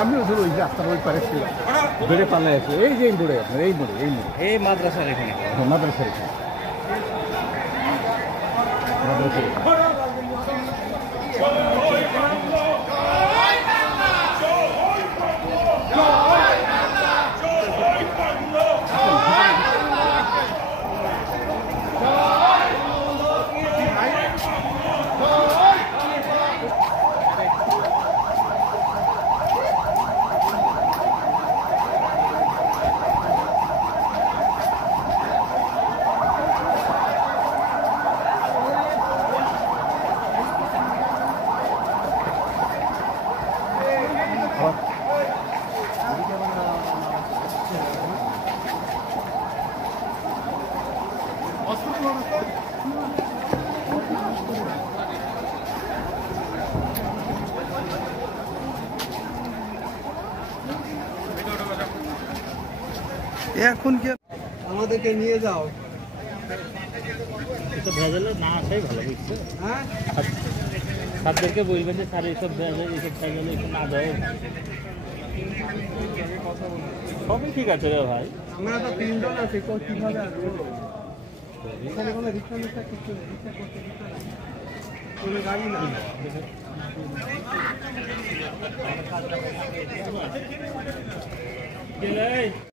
আমিও ধরো ওই রাস্তার ওই পারে ছিলাম ধরে পাল্লাই আছে এই যে এই মোড়ে আপনার এই মোড়ে এই মাদ্রাসার এখানে মাদ্রাসার এখানে এখন কি আমাদেরকে নিয়ে যাও এসব ভেজালে না আসাই ভালো বুঝছো হ্যাঁ স্যারদেরকে বলবেন যে স্যার এইসব ভেজাল এইসব ভেজালে একটু না দেয় সবই ঠিক আছে রে ভাই আমরা তো তিনজন আছি তো কিভাবে আসবো এখানে কোনো রিক্সা মিক্সা কিছু রিক্সা করতে দিতে না কোনো গাড়ি না